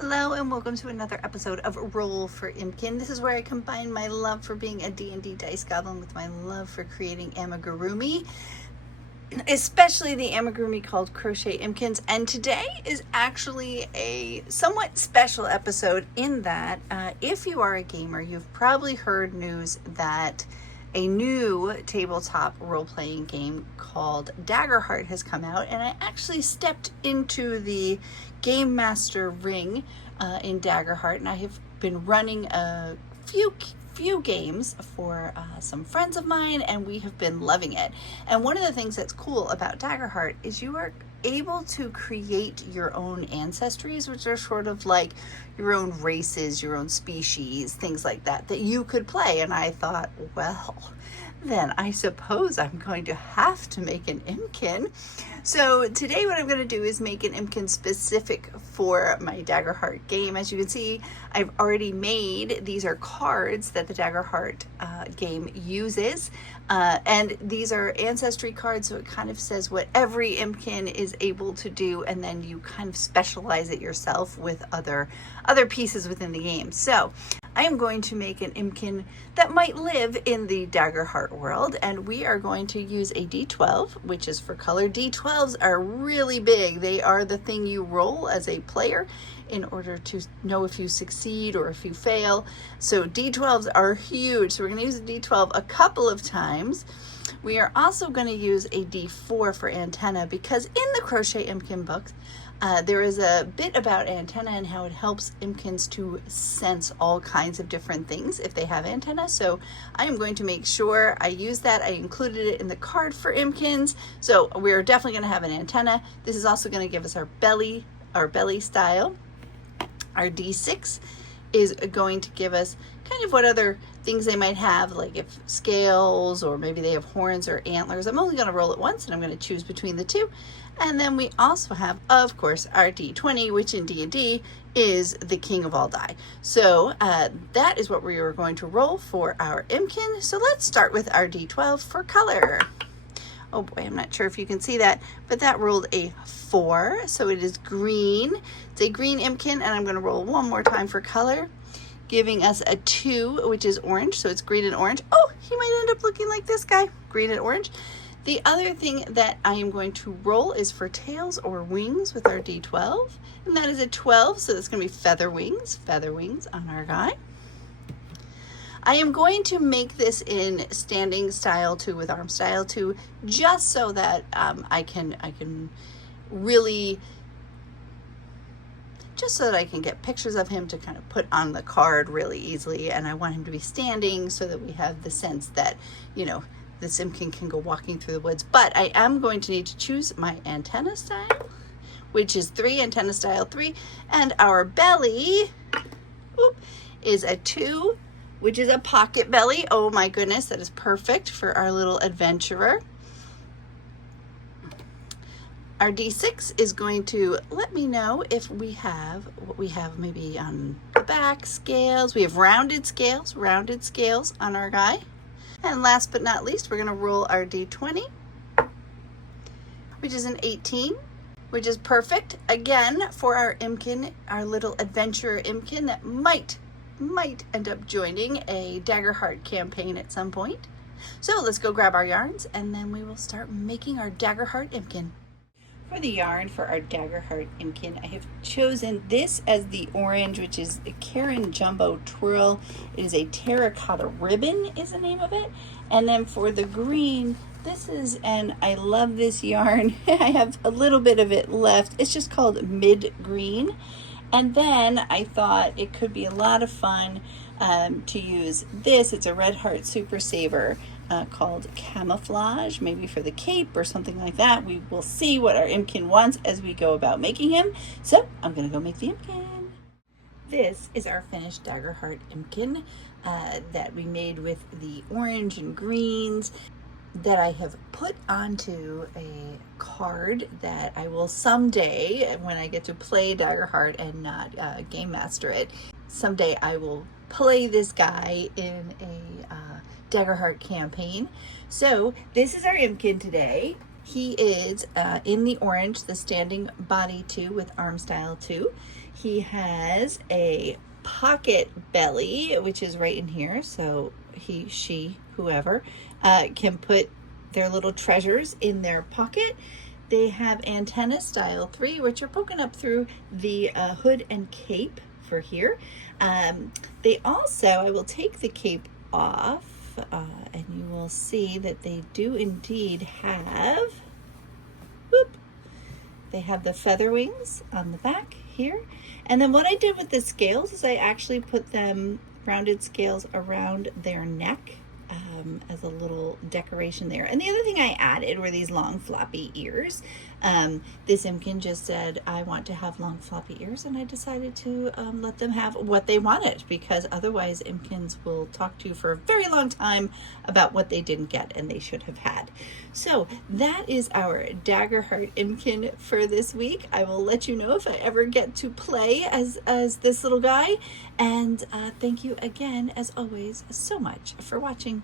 Hello and welcome to another episode of Roll for Impkin. This is where I combine my love for being a D&D dice goblin with my love for creating amigurumi, especially the amigurumi called Crochet Impkins. And today is actually a somewhat special episode in that if you are a gamer, you've probably heard news that a new tabletop role-playing game called Daggerheart has come out, and I actually stepped into the Game Master ring in Daggerheart, and I have been running a few games for some friends of mine, and we have been loving it. And one of the things that's cool about Daggerheart is you are able to create your own ancestries, which are sort of like your own races, your own species, things like that you could play. And I thought, well, then I suppose I'm going to have to make an Impkin. So today what I'm going to do is make an Impkin specific for my Daggerheart game. As you can see, I've already made, these are cards that the Daggerheart game uses. And these are ancestry cards, so it kind of says what every Impkin is able to do, and then you kind of specialize it yourself with other pieces within the game. So I am going to make an Impkin that might live in the Daggerheart world, and we are going to use a D12, which is for color. D12s are really big. They are the thing you roll as a player in order to know if you succeed or if you fail. So D12s are huge. So we're going to use a D12 a couple of times. We are also going to use a D4 for antenna, because in the Crochet Impkin books, there is a bit about antenna and how it helps Impkins to sense all kinds of different things if they have antenna. So I am going to make sure I use that. I included it in the card for Impkins. So we're definitely going to have an antenna. This is also going to give us our belly style. Our D6 is going to give us kind of what other things they might have, like if scales, or maybe they have horns or antlers. I'm only going to roll it once, and I'm going to choose between the two. And then we also have, of course, our D20, which in D&D is the king of all die. So that is what we are going to roll for our Impkin. So let's start with our D12 for color. Oh boy, I'm not sure if you can see that, but that rolled a 4, so it is green. It's a green Impkin, and I'm going to roll one more time for color, giving us a 2, which is orange, so it's green and orange. Oh, he might end up looking like this guy, green and orange. The other thing that I am going to roll is for tails or wings with our D12, and that is a 12, so that's going to be feather wings on our guy. I am going to make this in standing style 2 with arm style 2, just so that I can really, just so that I can get pictures of him to kind of put on the card really easily. And I want him to be standing so that we have the sense that, you know, this Impkin can go walking through the woods. But I am going to need to choose my antenna style, which is 3, antenna style 3, and our belly is a 2, which is a pocket belly. Oh my goodness, that is perfect for our little adventurer. Our D6 is going to let me know if we have what we have maybe on the back, scales. We have rounded scales on our guy. And last but not least, we're going to roll our D20, which is an 18, which is perfect, again, for our Impkin, our little adventurer Impkin that might end up joining a Daggerheart campaign at some point. So let's go grab our yarns, and then we will start making our Daggerheart Impkin. For the yarn for our Daggerheart Impkin, I have chosen this as the orange, which is the Karen Jumbo Twirl. It is a terracotta ribbon is the name of it. And then for the green, this is, and I love this yarn. I have a little bit of it left. It's just called Mid Green. And then I thought it could be a lot of fun to use this. It's a Red Heart Super Saver called Camouflage, maybe for the cape or something like that. We will see what our Impkin wants as we go about making him. So I'm going to go make the Impkin. This is our finished Daggerheart Impkin that we made with the orange and greens, that I have put onto a card that I will someday, when I get to play Daggerheart and not game master it, someday I will play this guy in a Daggerheart campaign. So this is our Impkin today. He is in the orange, the standing body 2 with arm style 2. He has a pocket belly, which is right in here, so he, she, whoever can put their little treasures in their pocket. They have antenna style 3, which are poking up through the hood and cape for here. They also, I will take the cape off, and you will see that they do indeed have, whoop, they have the feather wings on the back here. And then what I did with the scales is I actually put them, rounded scales, around their neck as a little decoration there. And the other thing I added were these long floppy ears. This Impkin just said, I want to have long floppy ears, and I decided to let them have what they wanted, because otherwise Impkins will talk to you for a very long time about what they didn't get and they should have had. So that is our Daggerheart Impkin for this week. I will let you know if I ever get to play as this little guy. And thank you again, as always, so much for watching.